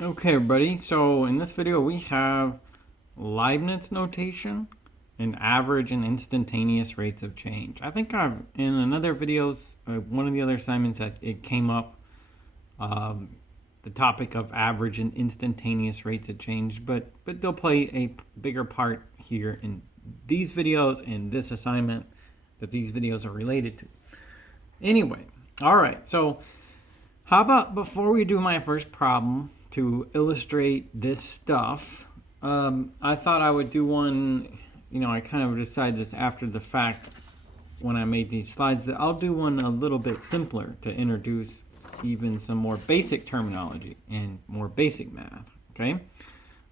Okay, everybody, so in this video we have Leibniz notation and average and instantaneous rates of change. I think in another videos, one of the other assignments that it came up, the topic of average and instantaneous rates of change, but they'll play a bigger part here in these videos and this assignment that these videos are related to. Anyway, all right, so how about before we do my first problem to illustrate this stuff, I thought I would do one, I kind of decided this after the fact when I made these slides, that I'll do one a little bit simpler to introduce even some more basic terminology and more basic math, okay?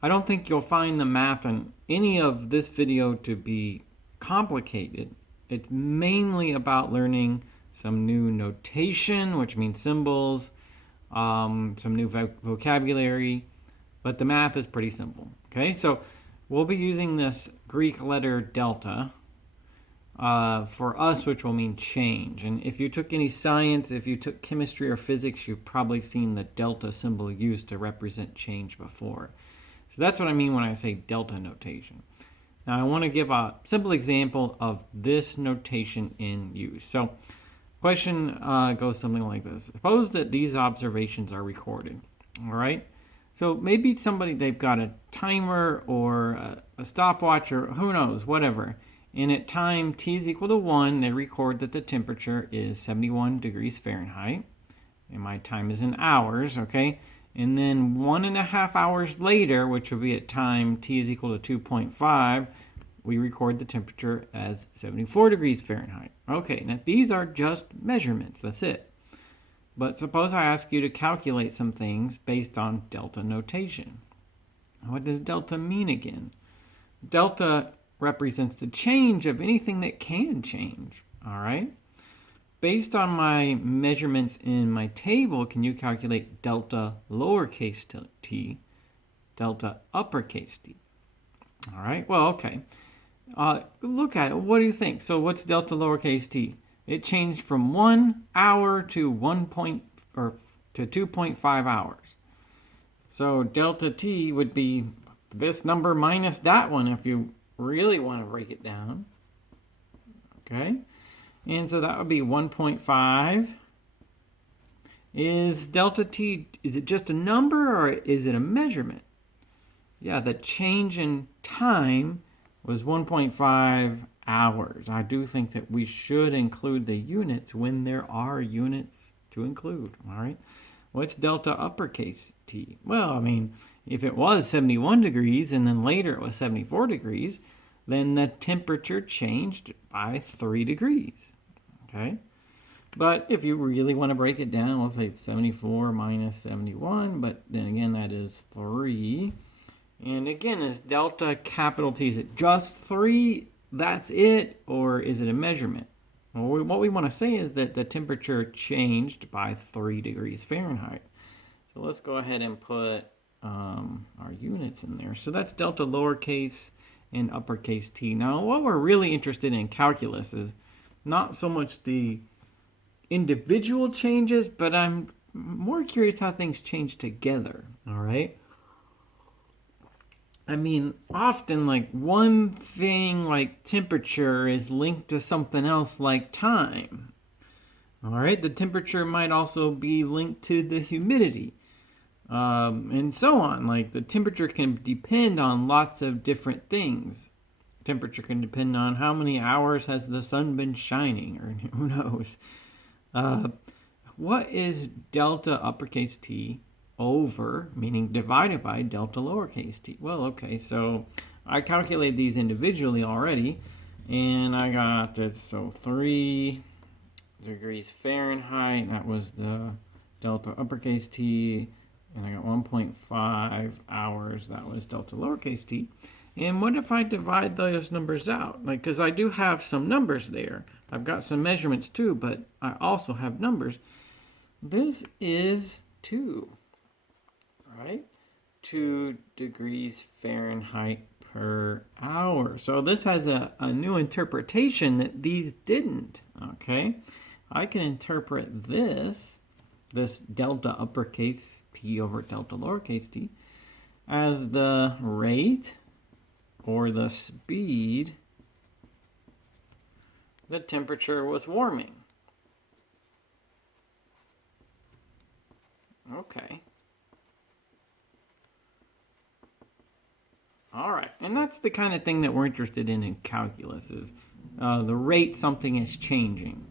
I don't think you'll find the math in any of this video to be complicated. It's mainly about learning some new notation, which means symbols, some new vocabulary, but the math is pretty simple. Okay, so we'll be using this Greek letter delta for us, which will mean change. And if you took any science, if you took chemistry or physics, you've probably seen the delta symbol used to represent change before. So that's what I mean when I say delta notation. Now I want to give a simple example of this notation in use. So question goes something like this. Suppose that these observations are recorded. All right. So maybe they've got a timer or a stopwatch or who knows, whatever. And at time t is equal to 1, they record that the temperature is 71 degrees Fahrenheit. And my time is in hours, okay? And then 1.5 hours later, which will be at time t is equal to 2.5, we record the temperature as 74 degrees Fahrenheit. Okay, now these are just measurements, that's it. But suppose I ask you to calculate some things based on delta notation. What does delta mean again? Delta represents the change of anything that can change, all right? Based on my measurements in my table, can you calculate delta lowercase t, delta uppercase t? All right, well, okay. Look at it. What do you think? So what's delta lowercase t? It changed from 1 hour to 2.5 hours. So delta t would be this number minus that one if you really want to break it down. Okay? And so that would be 1.5. Is delta t, is it just a number or is it a measurement? Yeah, the change in time was 1.5 hours. I do think that we should include the units when there are units to include, all right? What's delta uppercase t? Well, I mean, if it was 71 degrees and then later it was 74 degrees, then the temperature changed by 3 degrees, okay? But if you really want to break it down, let's say it's 74 minus 71, but then again, that is 3. And again, is delta capital T, is it just 3? That's it? Or is it a measurement? Well, what we want to say is that the temperature changed by 3 degrees Fahrenheit. So let's go ahead and put our units in there. So that's delta lowercase and uppercase t. Now, what we're really interested in calculus is not so much the individual changes, but I'm more curious how things change together, all right? I mean, often like one thing like temperature is linked to something else like time. All right, the temperature might also be linked to the humidity and so on. Like the temperature can depend on lots of different things. Temperature can depend on how many hours has the sun been shining, or who knows. What is delta uppercase T over, meaning divided by delta lowercase t? Well, okay, so I calculated these individually already, and I got it, so 3 degrees Fahrenheit, that was the delta uppercase t, and I got 1.5 hours, that was delta lowercase t. And what if I divide those numbers out? Like, because I do have some numbers there. I've got some measurements too, but I also have numbers. This is 2. Right? 2 degrees Fahrenheit per hour. So this has a new interpretation that these didn't, okay? I can interpret this this delta uppercase T over delta lowercase t as the rate or the speed the temperature was warming. Okay. All right, and that's the kind of thing that we're interested in calculus is the rate something is changing.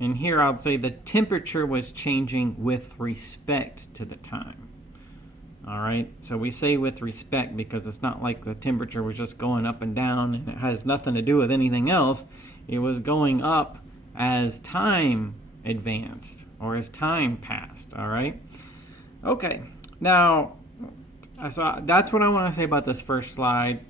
And here I'll say the temperature was changing with respect to the time. All right, so we say with respect because it's not like the temperature was just going up and down and it has nothing to do with anything else. It was going up as time advanced or as time passed, all right? Okay, now, so that's what I want to say about this first slide.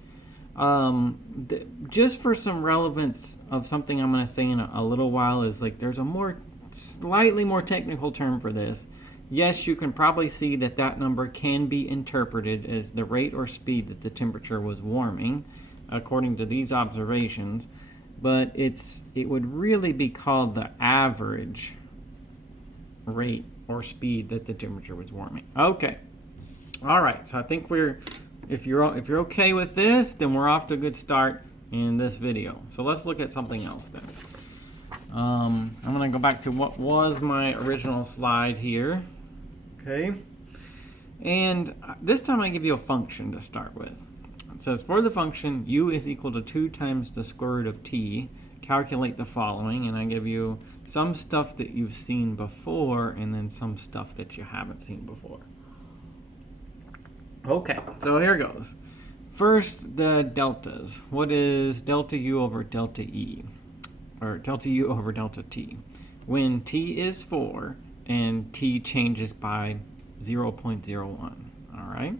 Just for some relevance of something I'm going to say in a little while is like there's a slightly more technical term for this. Yes, you can probably see that that number can be interpreted as the rate or speed that the temperature was warming according to these observations, but it would really be called the average rate or speed that the temperature was warming. Okay. All right, so I think if you're okay with this, then we're off to a good start in this video. So let's look at something else then. I'm going to go back to what was my original slide here. Okay. And this time I give you a function to start with. It says for the function u is equal to 2 times the square root of t, calculate the following, and I give you some stuff that you've seen before and then some stuff that you haven't seen before. Okay, so here goes. First, the deltas. What is delta u over delta e? Or delta u over delta t? When t is 4 and t changes by 0.01. All right?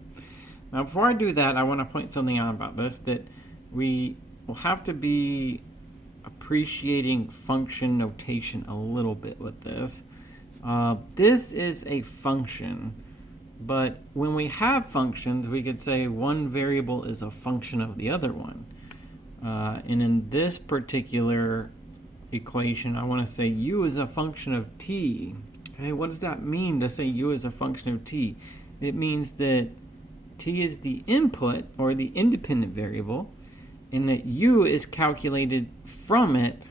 Now, before I do that, I want to point something out about this, that we will have to be appreciating function notation a little bit with this. This is a function. But when we have functions, we could say one variable is a function of the other one. And in this particular equation, I want to say u is a function of t. Okay, what does that mean to say u is a function of t? It means that t is the input or the independent variable, and that u is calculated from it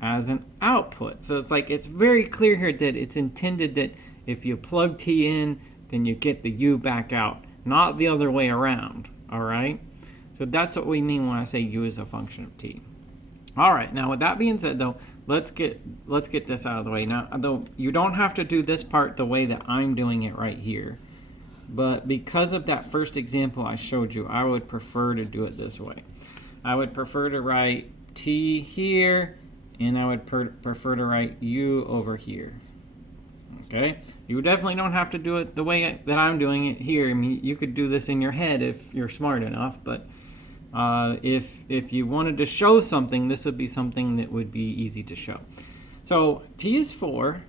as an output. So it's very clear here that it's intended that if you plug t in, then you get the u back out, not the other way around, all right? So that's what we mean when I say u is a function of t. All right, now with that being said, though, let's get this out of the way. Now, though, you don't have to do this part the way that I'm doing it right here, but because of that first example I showed you, I would prefer to do it this way. I would prefer to write t here, and I would prefer to write u over here. Okay, you definitely don't have to do it the way that I'm doing it here. I mean, you could do this in your head if you're smart enough, but if you wanted to show something, this would be something that would be easy to show. So t is 4,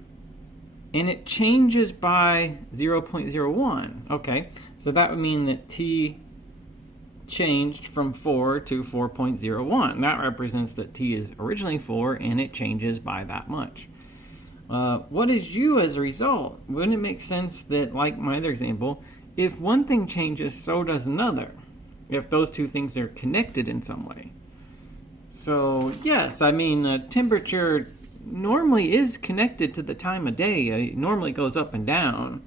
and it changes by 0.01. Okay, so that would mean that t changed from 4 to 4.01. That represents that t is originally 4, and it changes by that much. What is u as a result? Wouldn't it make sense that, like my other example, if one thing changes, so does another, if those two things are connected in some way? So, yes, I mean, temperature normally is connected to the time of day. It normally goes up and down.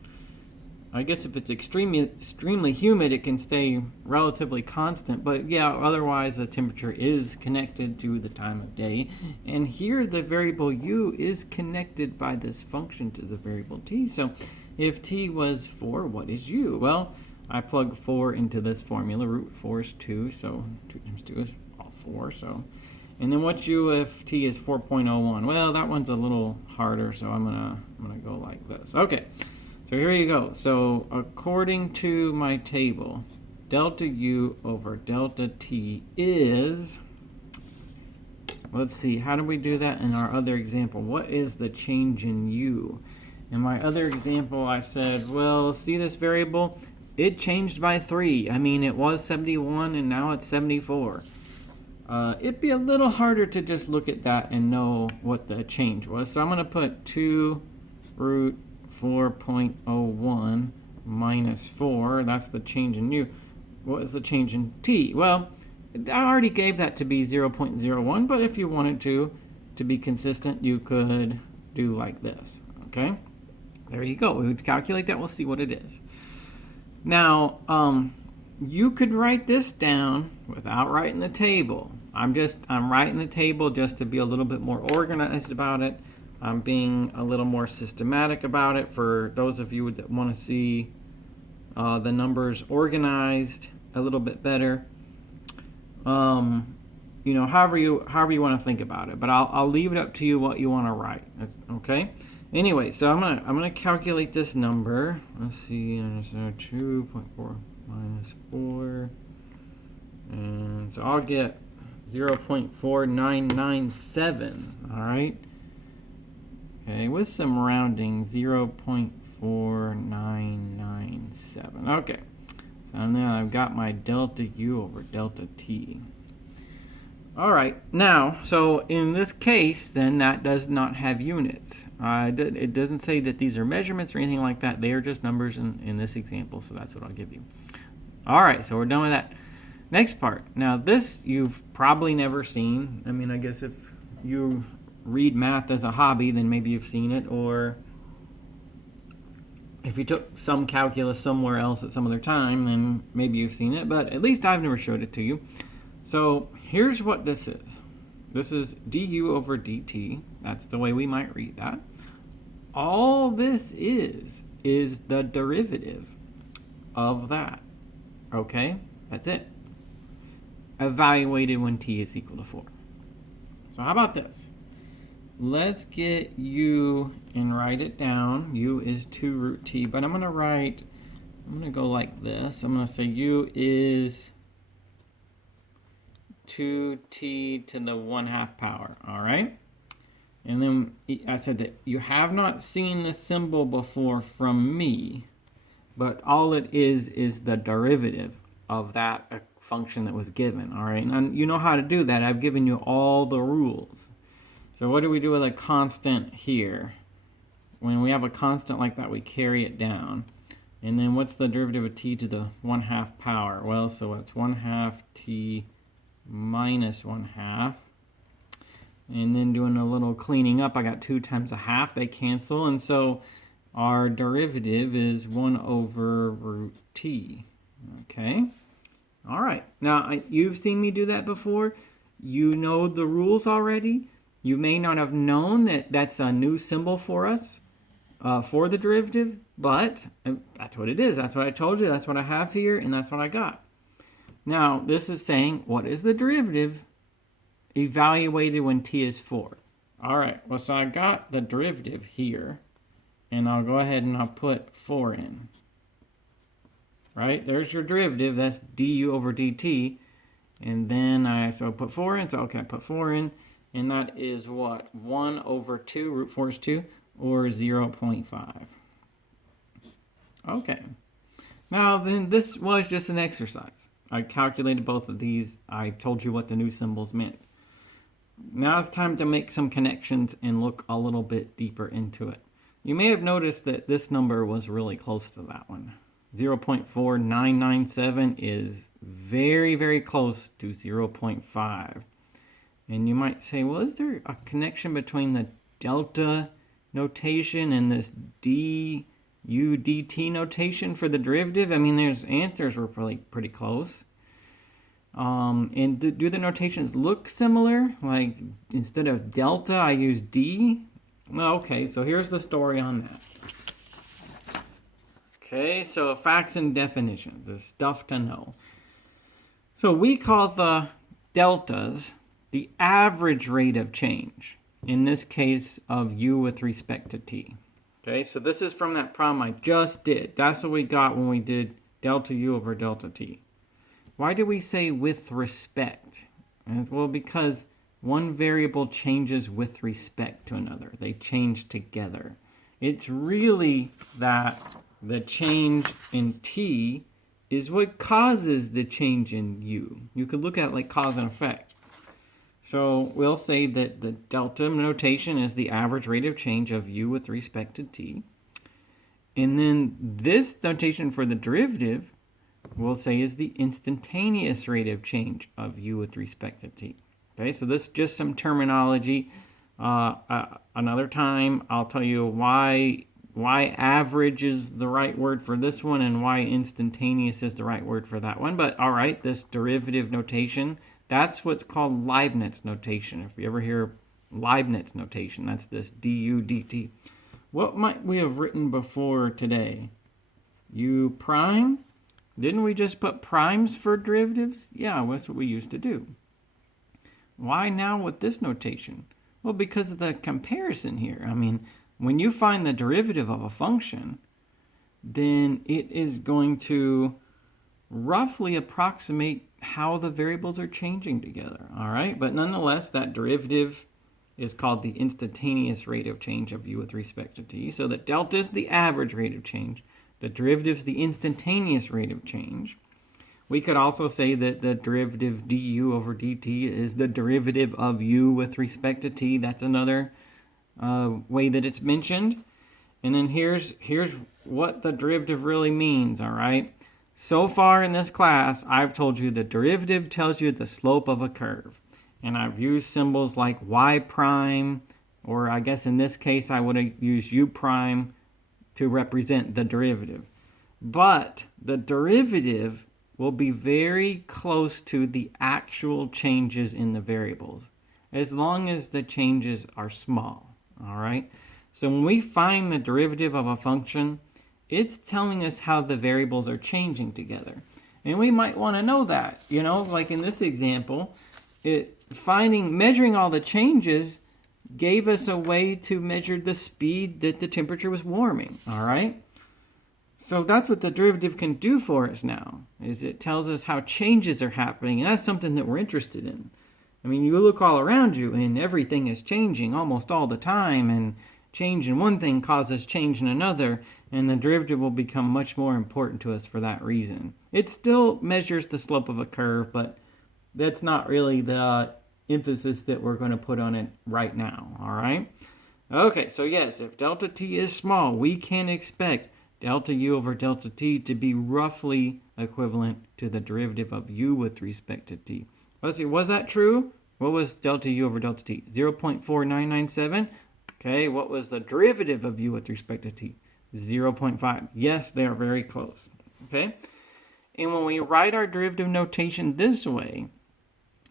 I guess if it's extremely humid, it can stay relatively constant. But yeah, otherwise the temperature is connected to the time of day. And here the variable u is connected by this function to the variable t. So if t was 4, what is u? Well, I plug 4 into this formula. Root 4 is 2, so 2 times 2 is 4. So, and then what's u if t is 4.01? Well, that one's a little harder, so I'm gonna go like this. Okay. So here you go. So according to my table, delta u over delta t is, let's see, how do we do that in our other example? What is the change in u? In my other example, I said, well, see this variable? It changed by 3. I mean, it was 71 and now it's 74. It'd be a little harder to just look at that and know what the change was. So I'm going to put 2 root 4.01 minus 4, that's the change in u. What is the change in t? Well, I already gave that to be 0.01, but if you wanted to be consistent, you could do like this, okay? There you go. We would calculate that. We'll see what it is. Now, you could write this down without writing the table. I'm writing the table just to be a little bit more organized about it. I'm being a little more systematic about it for those of you that want to see the numbers organized a little bit better. You know, however you want to think about it, but I'll leave it up to you what you want to write. Okay. Anyway, so I'm gonna calculate this number. Let's see, 2.4 minus 4, and so I'll get 0.4997. All right. Okay, with some rounding, 0.4997. Okay. So now I've got my delta U over delta T. All right, now, so in this case, then that does not have units. It doesn't say that these are measurements or anything like that. They are just numbers in this example, so that's what I'll give you. All right, so we're done with that. Next part. Now, this you've probably never seen. I mean, I guess if you read math as a hobby, then maybe you've seen it, or if you took some calculus somewhere else at some other time, then maybe you've seen it, but at least I've never showed it to you. So here's what this is. This is du over dt. That's the way we might read that. All this is the derivative of that. Okay? That's it. Evaluated when t is equal to 4. So how about this? Let's get u and write it down. U is 2 root t, but I'm going to go like this. I'm going to say u is 2t to the 1/2 power, all right? And then I said that you have not seen this symbol before from me, but all it is the derivative of that function that was given, all right? And you know how to do that. I've given you all the rules. So what do we do with a constant here? When we have a constant like that, we carry it down. And then what's the derivative of t to the 1/2 power? Well, so it's 1/2 t minus 1/2. And then doing a little cleaning up, I got 2 times a half. They cancel. And so our derivative is 1 over root t. Okay. All right. Now, you've seen me do that before. You know the rules already. You may not have known that that's a new symbol for us, for the derivative, but that's what it is. That's what I told you. That's what I have here, and that's what I got. Now, this is saying, what is the derivative evaluated when t is 4? All right, well, so I got the derivative here, and I'll go ahead and I'll put 4 in. Right, there's your derivative. That's du over dt. And then I put 4 in, so okay, I put 4 in. And that is what? 1 over 2, root 4 is 2, or 0.5. Okay. Now then, this was just an exercise. I calculated both of these. I told you what the new symbols meant. Now it's time to make some connections and look a little bit deeper into it. You may have noticed that this number was really close to that one. 0.4997 is very, very close to 0.5. And you might say, well, is there a connection between the delta notation and this du dt notation for the derivative? I mean, there's answers were pretty close. And do the notations look similar? Like, instead of delta, I use d? Well, okay, so here's the story on that. Okay, so facts and definitions. There's stuff to know. So we call the deltas the average rate of change, in this case of u with respect to t. Okay, so this is from that problem I just did. That's what we got when we did delta u over delta t. Why do we say with respect? Well, because one variable changes with respect to another. They change together. It's really that the change in t is what causes the change in u. You could look at it like cause and effect. So we'll say that the delta notation is the average rate of change of u with respect to t. And then this notation for the derivative we'll say is the instantaneous rate of change of u with respect to t. Okay, so this is just some terminology. Another time I'll tell you why average is the right word for this one and why instantaneous is the right word for that one. But all right, this derivative notation, that's what's called Leibniz notation. If you ever hear Leibniz notation, that's this du dt. What might we have written before today? U prime? Didn't we just put primes for derivatives? Yeah, that's what we used to do. Why now with this notation? Well, because of the comparison here. I mean, when you find the derivative of a function, then it is going to roughly approximate how the variables are changing together, all right? But nonetheless, that derivative is called the instantaneous rate of change of u with respect to t. So that delta is the average rate of change. The derivative is the instantaneous rate of change. We could also say that the derivative du over dt is the derivative of u with respect to t. That's another way that it's mentioned. And then here's what the derivative really means, all right? So far in this class, I've told you the derivative tells you the slope of a curve. And I've used symbols like y prime, or I guess in this case I would have used u prime to represent the derivative. But the derivative will be very close to the actual changes in the variables, as long as the changes are small, all right? So when we find the derivative of a function, it's telling us how the variables are changing together. And we might want to know that, you know, like in this example, measuring all the changes gave us a way to measure the speed that the temperature was warming, all right? So that's what the derivative can do for us now, is it tells us how changes are happening, and that's something that we're interested in. I mean, you look all around you, and everything is changing almost all the time, and change in one thing causes change in another, and the derivative will become much more important to us for that reason. It still measures the slope of a curve, but that's not really the emphasis that we're going to put on it right now, all right? Okay, so yes, if delta t is small, we can expect delta u over delta t to be roughly equivalent to the derivative of u with respect to t. Let's see, was that true? What was delta u over delta t? 0.4997. Okay, what was the derivative of u with respect to t? 0.5. Yes, they are very close. Okay, and when we write our derivative notation this way,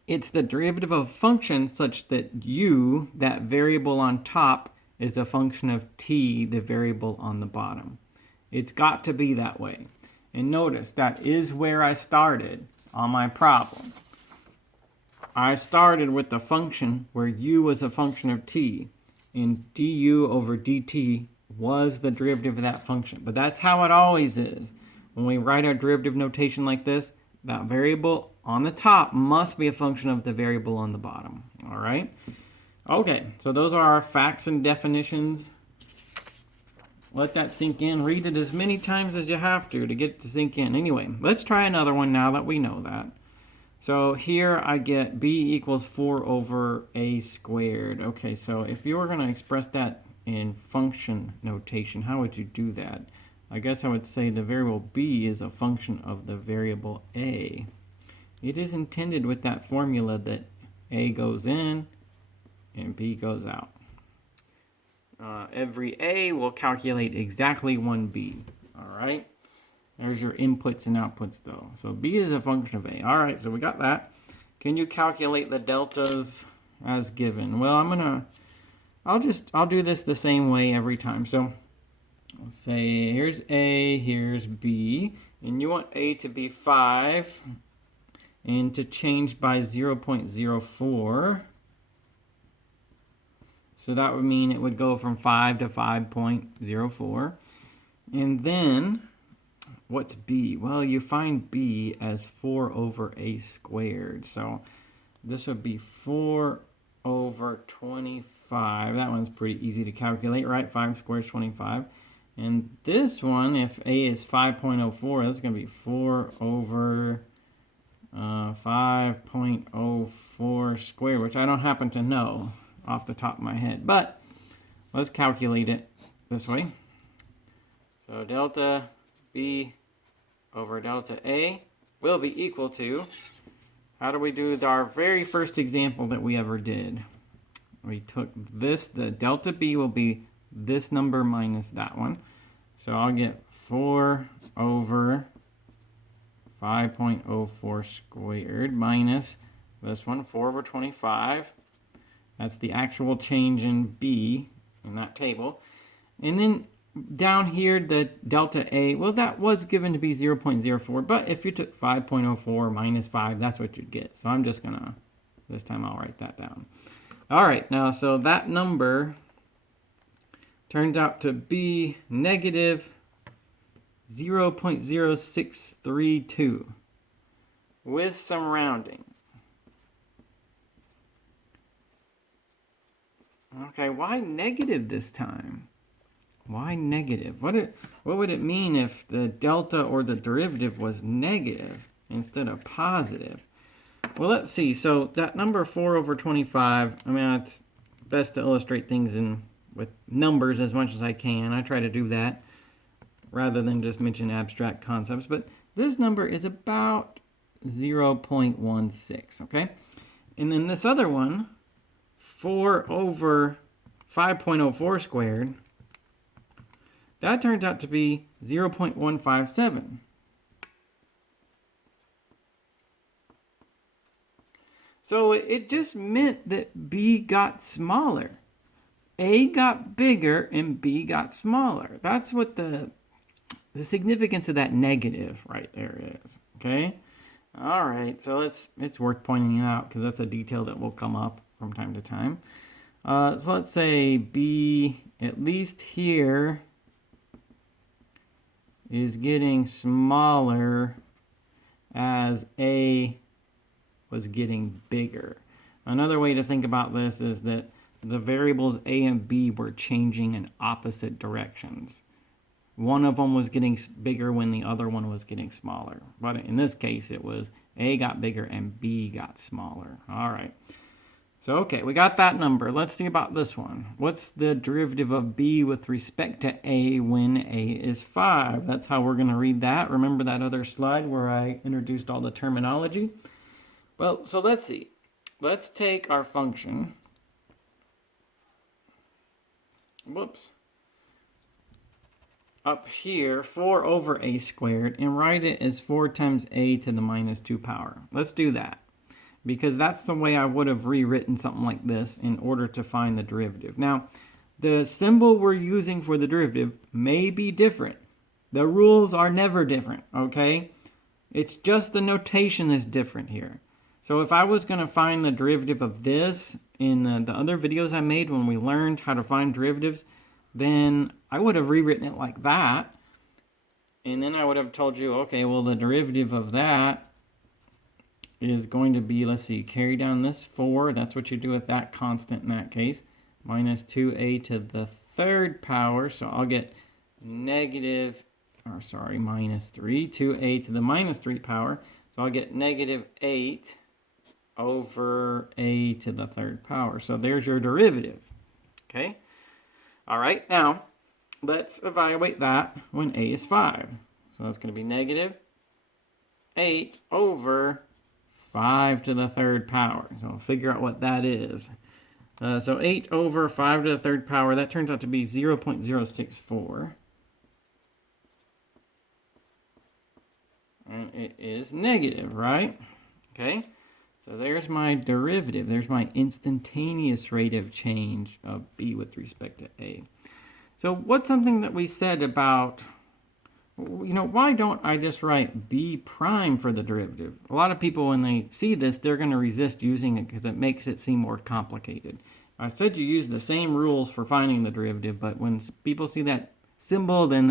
it's the derivative of a function such that u, that variable on top, is a function of t, the variable on the bottom. It's got to be that way. And notice, that is where I started on my problem. I started with the function where u was a function of t, and du over dt was the derivative of that function. But that's how it always is. When we write our derivative notation like this, that variable on the top must be a function of the variable on the bottom. All right? Okay, so those are our facts and definitions. Let that sink in. Read it as many times as you have to get it to sink in. Anyway, let's try another one now that we know that. So here I get b equals 4 over a squared. Okay, so if you were going to express that in function notation, how would you do that? I guess I would say the variable b is a function of the variable a. It is intended with that formula that a goes in and b goes out. Every a will calculate exactly one b. All right. There's your inputs and outputs though. So b is a function of a. All right, so we got that. Can you calculate the deltas as given? Well, I'll do this the same way every time. So I'll say here's a, here's b, and you want a to be 5 and to change by 0.04. So that would mean it would go from 5 to 5.04. And then, what's b? Well, you find b as 4 over a squared. So this would be 4 over 25. That one's pretty easy to calculate, right? 5 squared is 25. And this one, if a is 5.04, that's going to be 4 over 5.04 squared, which I don't happen to know off the top of my head. But let's calculate it this way. So delta B over delta A will be equal to, how do we do our very first example that we ever did? We took this, the delta B will be this number minus that one. So I'll get 4 over 5.04 squared minus this one, 4 over 25. That's the actual change in B in that table. And then down here, the delta A, well, that was given to be 0.04, but if you took 5.04 minus 5, that's what you'd get. So I'm just going to, this time I'll write that down. All right, now, so that number turns out to be negative 0.0632 with some rounding. Okay, why negative this time? Why negative? What would it mean if the delta or the derivative was negative instead of positive? Well, let's see. So that number 4 over 25, I mean, it's best to illustrate things with numbers as much as I can. I try to do that rather than just mention abstract concepts. But this number is about 0.16, okay? And then this other one, 4 over 5.04 squared, that turns out to be 0.157. So it just meant that B got smaller. A got bigger and B got smaller. That's what the significance of that negative right there is, okay? All right, so it's worth pointing out because that's a detail that will come up from time to time. So let's say B, at least here, is getting smaller as A was getting bigger. Another way to think about this is that the variables A and B were changing in opposite directions. One of them was getting bigger when the other one was getting smaller. But in this case, it was A got bigger and B got smaller. All right. So, okay, we got that number. Let's see about this one. What's the derivative of B with respect to A when A is 5? That's how we're going to read that. Remember that other slide where I introduced all the terminology? Well, so let's see. Let's take our function. Whoops. Up here, 4 over A squared, and write it as 4 times A to the minus 2 power. Let's do that, because that's the way I would have rewritten something like this in order to find the derivative. Now, the symbol we're using for the derivative may be different. The rules are never different, okay? It's just the notation that's different here. So if I was going to find the derivative of this in the other videos I made when we learned how to find derivatives, then I would have rewritten it like that. And then I would have told you, okay, well, the derivative of that is going to be, let's see, carry down this 4. That's what you do with that constant in that case. Minus 2a to the third power. So I'll get minus 3. 2a to the minus 3 power. So I'll get negative 8 over a to the third power. So there's your derivative. Okay? All right, now let's evaluate that when a is 5. So that's going to be negative 8 over 5 to the third power. So we'll figure out what that is. So 8 over 5 to the third power, that turns out to be 0.064. And it is negative, right? Okay, so there's my derivative. There's my instantaneous rate of change of B with respect to A. So what's something that we said about, why don't I just write B prime for the derivative? A lot of people, when they see this, they're going to resist using it because it makes it seem more complicated. I said you use the same rules for finding the derivative, but when people see that symbol, then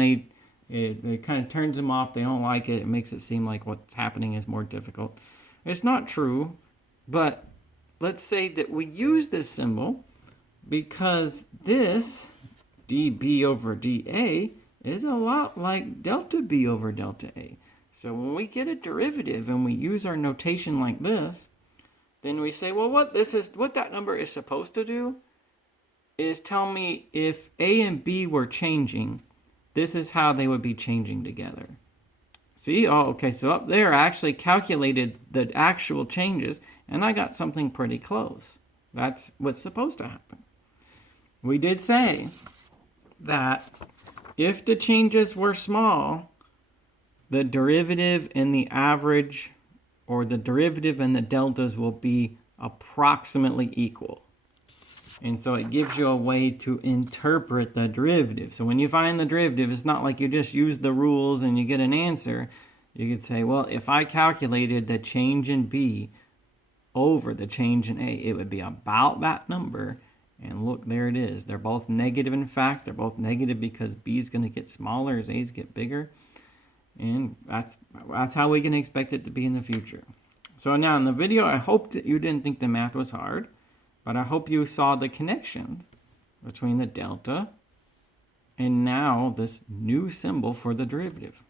it kind of turns them off. They don't like it. It makes it seem like what's happening is more difficult. It's not true, but let's say that we use this symbol because this dB over dA is a lot like delta B over delta A. So when we get a derivative and we use our notation like this, then we say, well, what that number is supposed to do is tell me if A and B were changing, this is how they would be changing together. See? Oh, okay, so up there I actually calculated the actual changes, and I got something pretty close. That's what's supposed to happen. We did say that if the changes were small, the derivative and the average, or the derivative and the deltas, will be approximately equal. And so it gives you a way to interpret the derivative. So when you find the derivative, it's not like you just use the rules and you get an answer. You could say, well, if I calculated the change in B over the change in A, it would be about that number. And look, there it is. They're both negative. In fact, they're both negative because B is going to get smaller as A's get bigger. And that's how we can expect it to be in the future. So now in the video, I hope that you didn't think the math was hard. But I hope you saw the connections between the delta and now this new symbol for the derivative.